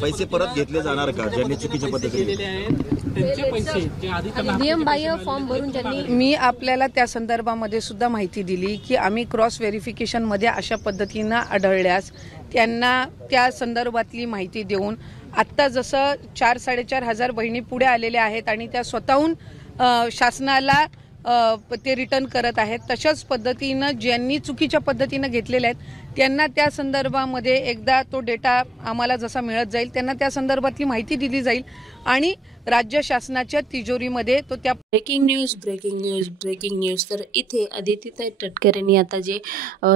पैसे परत घेतले जाणार का ज्यांनी चुकीच्या पद्धतीने त्यांचे पैसे जे आधी नियमबाह्य फॉर्म भरून ज्यांनी मी आपल्याला त्या संदर्भामध्ये सुद्धा माहिती दिली की आम्ही क्रॉस व्हेरिफिकेशनमध्ये अशा पद्धतीनं आढळल्यास त्यांना त्या संदर्भातली माहिती देऊन आत्ता जसं 4-4.5 हजार बहिणी पुढे आलेल्या आहेत आणि त्या स्वतःहून शासनाला ते रिटर्न करत आहेत, तशाच पद्धतीनं ज्यांनी चुकीच्या पद्धतीनं घेतलेल्या आहेत त्यांना त्या संदर्भामध्ये एकदा तो डेटा आम्हाला जसा मिळत जाईल त्यांना त्या संदर्भातली माहिती दिली जाईल आणि राज्य शासनाच्या तिजोरीमध्ये तो त्या ब्रेकिंग न्यूज। तर इथे अदितीताई तटकरे यांनी आता जे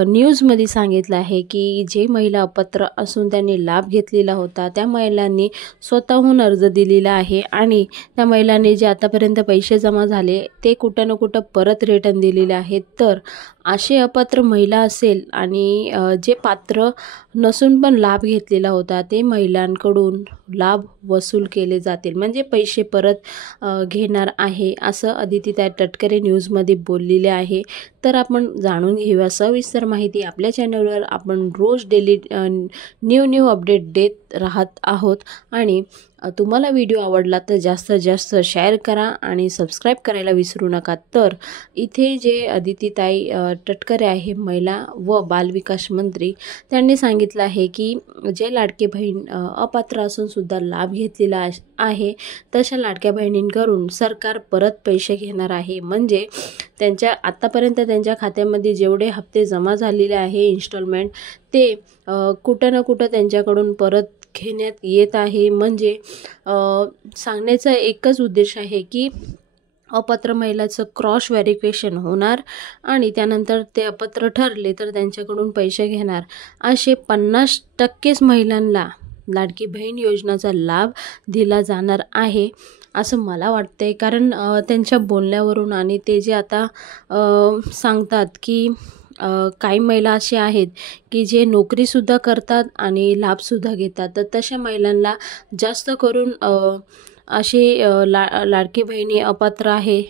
न्यूजमध्ये सांगितलं आहे की जे महिला अपात्र असून त्यांनी लाभ घेतलेला होता त्या महिलांनी स्वतःहून अर्ज दिलेला आहे आणि त्या महिलांनी जे आतापर्यंत पैसे जमा झाले ते कुठं ना कुठं परत रिटर्न दिलेले आहेत। तर असे अपात्र महिला असेल आणि जे पात्र नसून पण लाभ घेतलेला होता ते महिलांकडून लाभ वसूल केले जातील, म्हणजे पैसे परत घेणार आहे असं अदितीताई तटकरे न्यूजमध्ये बोललेले आहे। तर आपण जाणून घेऊया सविस्तर माहिती। आपल्या चॅनलवर आपण रोज डेली न्यू अपडेट देत राहत आहोत आणि तुम्हाला व्हिडिओ आवडला तर जास्तीत जास्त शेअर करा आणि सबस्क्राईब करायला विसरू नका। तर इथे जे अदितीताई तटकरे आहे महिला व बालविकास मंत्री त्यांनी सांगितलं आहे की जे लाडके बहीण अपात्र असून सुद्धा लाभ घेतलेला आहे तशा लाडक्या बहिणींकडून सरकार परत पैसे घेणार आहे, म्हणजे त्यांच्या आतापर्यंत त्यांच्या खात्यामध्ये जेवढे हप्ते जमा झालेले आहे इन्स्टॉलमेंट ते कुठं ना कुठं त्यांच्याकडून परत घेण्यात येत आहे। म्हणजे सांगण्याचा एकच उद्देश आहे की अपात्र महिलाचं क्रॉस व्हेरिफिकेशन होणार आणि त्यानंतर ते अपात्र ठरले तर त्यांच्याकडून पैसे घेणार। असे 50% महिलांना लाडकी बहीण योजनेचा लाभ दिला जाणार आहे असं मला वाटतंय, कारण त्यांच्या बोलण्यावरून आणि ते जे आता सांगतात की काही महिला असे आहेत की जे नोकरीसुद्धा करतात आणि लाभसुद्धा घेतात, तर तशा महिलांना जास्त करून असे लाडकी बहिणी अपात्र आहे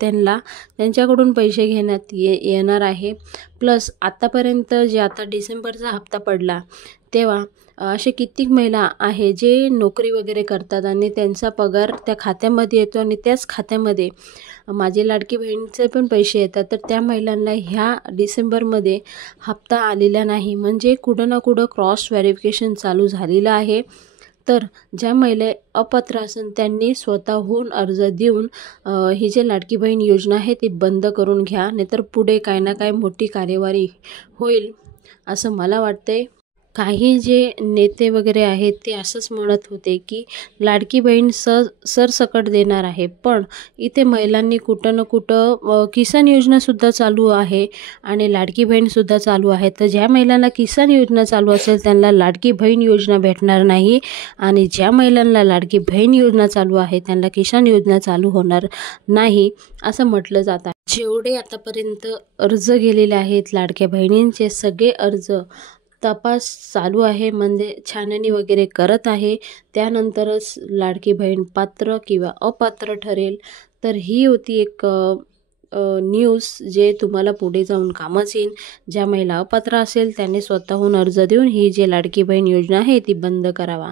त्यांच्याकडून पैसे घेण्यात येणार आहे। प्लस आतापर्यंत जे आता डिसेंबरचा हप्ता पडला तेव्हा असे कित्येक महिला आहे जे नोकरी वगैरे करतात आणि त्यांचा पगार त्या खात्यामध्ये येतो आणि त्याच खात्यामध्ये माझे लाडकी बहिणीचे पण पैसे येतात, तर त्या महिलांना ह्या डिसेंबरमध्ये हप्ता आलेला नाही, म्हणजे कुठं ना कुठं क्रॉस व्हेरिफिकेशन चालू झालेलं आहे। तर ज्या महिला अपात्र असून त्यांनी स्वतःहून अर्ज देऊन ही जी लाडकी बहीण योजना आहे ती बंद करून घ्या, नाहीतर पुढे काही ना काही मोठी कार्यवाही होईल असं मला वाटतंय। काही जे नेते वगैरे आहेत ते असंच म्हणत होते की लाडकी बहीण सरसकट देणार आहे, पण इथे महिलांनी कुठं ना कुठं किसान योजनासुद्धा चालू आहे आणि लाडकी बहीणसुद्धा चालू आहे। तर ज्या महिलांना किसान योजना चालू असेल त्यांना लाडकी बहीण योजना भेटणार नाही आणि ज्या महिलांना लाडकी बहीण योजना चालू आहे त्यांना किसान योजना चालू होणार नाही असं म्हटलं जात आहे। जेवढे आतापर्यंत अर्ज गेलेले आहेत लाडक्या बहिणींचे सगळे अर्ज तपास चालू आहे, म्हणजे छाननी वगैरे करत आहे, त्यानंतरच लाडकी बहीण पात्र किंवा अपात्र ठरेल। तर ही होती एक न्यूज जे तुम्हाला पुढे जाऊन कामच येईल। ज्या महिला अपात्र असेल त्यांनी स्वतःहून अर्ज देऊन ही जी लाडकी बहीण योजना आहे ती बंद करावा।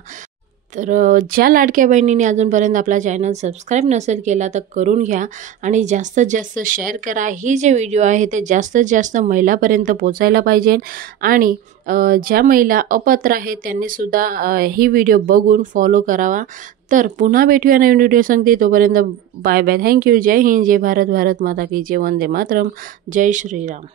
तर ज्या लाडक्या बहिणीने अजूनपर्यंत आपला चॅनल सबस्क्राईब नसेल केला तर करून घ्या आणि जास्तीत जास्त शेअर करा। ही जे व्हिडिओ आहे ते जास्तीत जास्त महिलापर्यंत पोचायला पाहिजे आणि ज्या महिला अपात्र आहेत त्यांनीसुद्धा ही व्हिडिओ बघून फॉलो करावा। तर पुन्हा भेटूया नवीन व्हिडिओ सांगते, तोपर्यंत बाय बाय, थँक्यू, जय हिंद, जय भारत, भारत माता की जय, वंदे मातरम, जय श्रीराम।